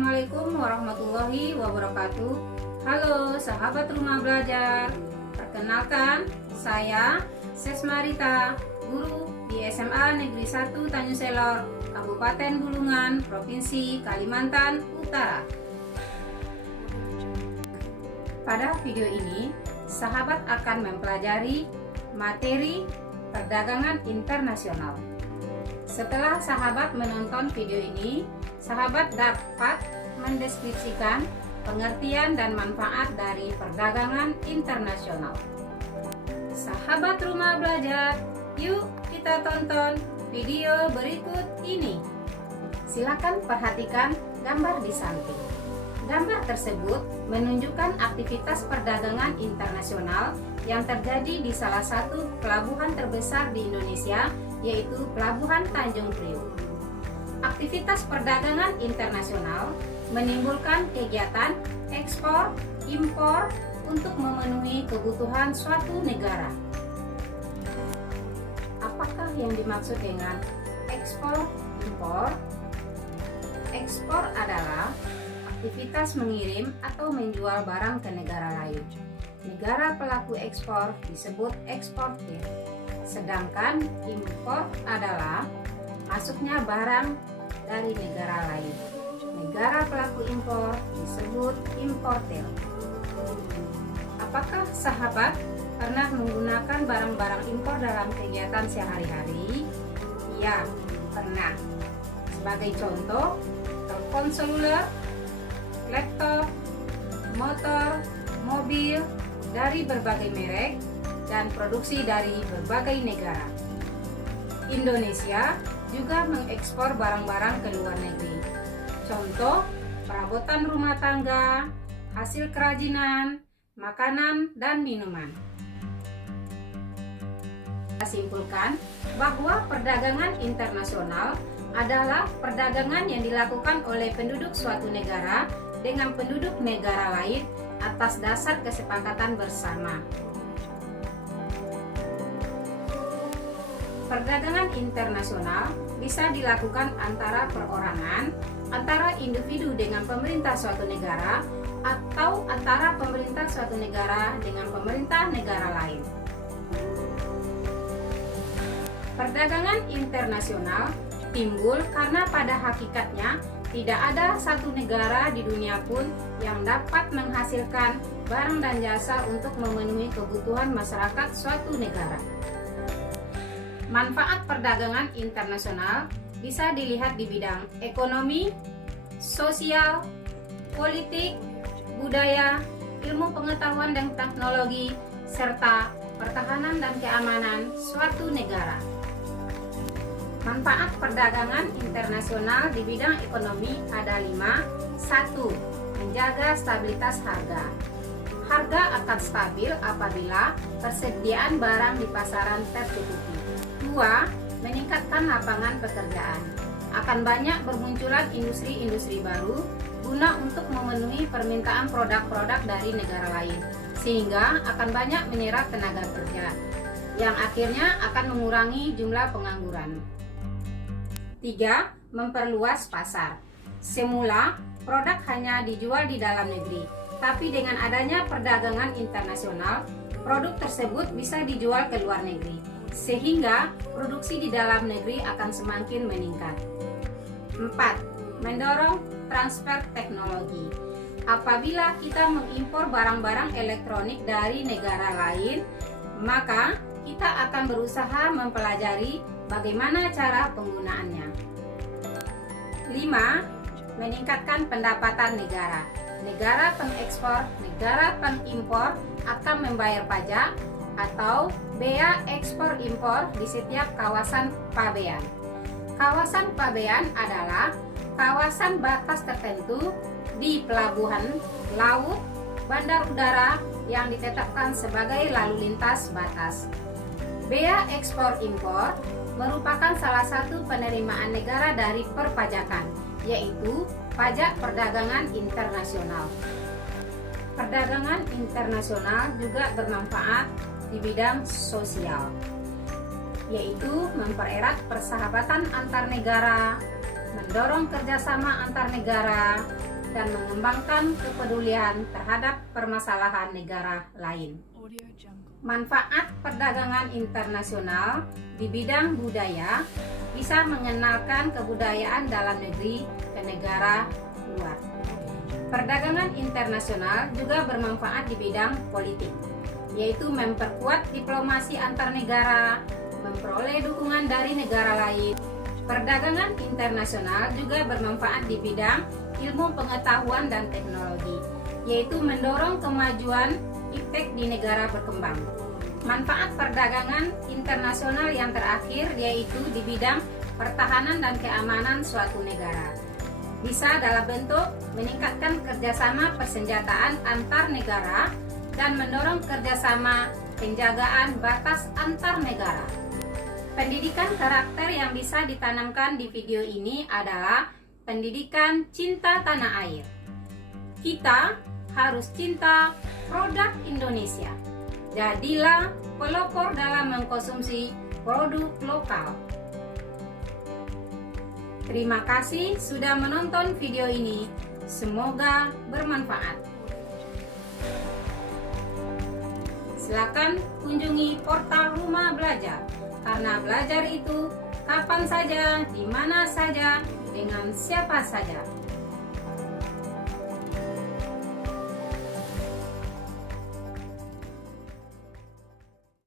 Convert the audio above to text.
Assalamualaikum warahmatullahi wabarakatuh. Halo sahabat rumah belajar. Perkenalkan, saya Sesmarita, guru di SMA Negeri 1 Tanjung Selor, Kabupaten Bulungan, Provinsi Kalimantan Utara. Pada video ini, sahabat akan mempelajari materi perdagangan internasional. Setelah sahabat menonton video ini, sahabat dapat mendeskripsikan pengertian dan manfaat dari perdagangan internasional. Sahabat rumah belajar, yuk kita tonton video berikut ini. Silakan perhatikan gambar di samping. Gambar tersebut menunjukkan aktivitas perdagangan internasional yang terjadi di salah satu pelabuhan terbesar di Indonesia, yaitu Pelabuhan Tanjung Priok. Aktivitas perdagangan internasional menimbulkan kegiatan ekspor, impor untuk memenuhi kebutuhan suatu negara. Apakah yang dimaksud dengan ekspor, impor? Ekspor adalah aktivitas mengirim atau menjual barang ke negara lain. Negara pelaku ekspor disebut eksportir. Sedangkan impor adalah masuknya barang dari negara lain. Negara pelaku impor disebut importir. Apakah sahabat pernah menggunakan barang-barang impor dalam kegiatan sehari-hari? Ya, pernah. Sebagai contoh, telepon seluler, laptop, motor, mobil dari berbagai merek dan produksi dari berbagai negara. Indonesia juga mengekspor barang-barang ke luar negeri. Contoh, perabotan rumah tangga, hasil kerajinan, makanan, dan minuman. Kita simpulkan bahwa perdagangan internasional adalah perdagangan yang dilakukan oleh penduduk suatu negara dengan penduduk negara lain atas dasar kesepakatan bersama. Perdagangan internasional bisa dilakukan antara perorangan, antara individu dengan pemerintah suatu negara, atau antara pemerintah suatu negara dengan pemerintah negara lain. Perdagangan internasional timbul karena pada hakikatnya tidak ada satu negara di dunia pun yang dapat menghasilkan barang dan jasa untuk memenuhi kebutuhan masyarakat suatu negara. Manfaat perdagangan internasional bisa dilihat di bidang ekonomi, sosial, politik, budaya, ilmu pengetahuan dan teknologi, serta pertahanan dan keamanan suatu negara. Manfaat perdagangan internasional di bidang ekonomi ada 5. 1. Menjaga stabilitas harga. Harga akan stabil apabila persediaan barang di pasaran tercukupi. 2. Meningkatkan lapangan pekerjaan. Akan banyak bermunculan industri-industri baru guna untuk memenuhi permintaan produk-produk dari negara lain, sehingga akan banyak menyerap tenaga kerja, yang akhirnya akan mengurangi jumlah pengangguran. 3. Memperluas pasar. Semula, produk hanya dijual di dalam negeri, tapi dengan adanya perdagangan internasional, produk tersebut bisa dijual ke luar negeri, sehingga produksi di dalam negeri akan semakin meningkat. 4. Mendorong transfer teknologi. Apabila kita mengimpor barang-barang elektronik dari negara lain, maka kita akan berusaha mempelajari bagaimana cara penggunaannya. 5. Meningkatkan pendapatan negara. Negara pengekspor, negara pengimpor akan membayar pajak atau bea ekspor impor di setiap kawasan pabean. Kawasan pabean adalah kawasan batas tertentu di pelabuhan, laut, bandar udara yang ditetapkan sebagai lalu lintas batas. Bea ekspor impor merupakan salah satu penerimaan negara dari perpajakan, yaitu pajak perdagangan internasional. Perdagangan internasional juga bermanfaat di bidang sosial, yaitu mempererat persahabatan antar negara, mendorong kerjasama antar negara, dan mengembangkan kepedulian terhadap permasalahan negara lain. Manfaat perdagangan internasional di bidang budaya bisa mengenalkan kebudayaan dalam negeri ke negara luar. Perdagangan internasional juga bermanfaat di bidang politik, yaitu memperkuat diplomasi antar negara, memperoleh dukungan dari negara lain. Perdagangan internasional juga bermanfaat di bidang ilmu pengetahuan dan teknologi, yaitu mendorong kemajuan iptek di negara berkembang. Manfaat perdagangan internasional yang terakhir yaitu di bidang pertahanan dan keamanan suatu negara. Bisa dalam bentuk meningkatkan kerjasama persenjataan antar negara dan mendorong kerjasama penjagaan batas antar negara. Pendidikan karakter yang bisa ditanamkan di video ini adalah pendidikan cinta tanah air. Kita harus cinta produk Indonesia. Jadilah pelopor dalam mengkonsumsi produk lokal. Terima kasih sudah menonton video ini. Semoga bermanfaat. Silakan kunjungi portal Rumah Belajar, karena belajar itu kapan saja, di mana saja, dengan siapa saja.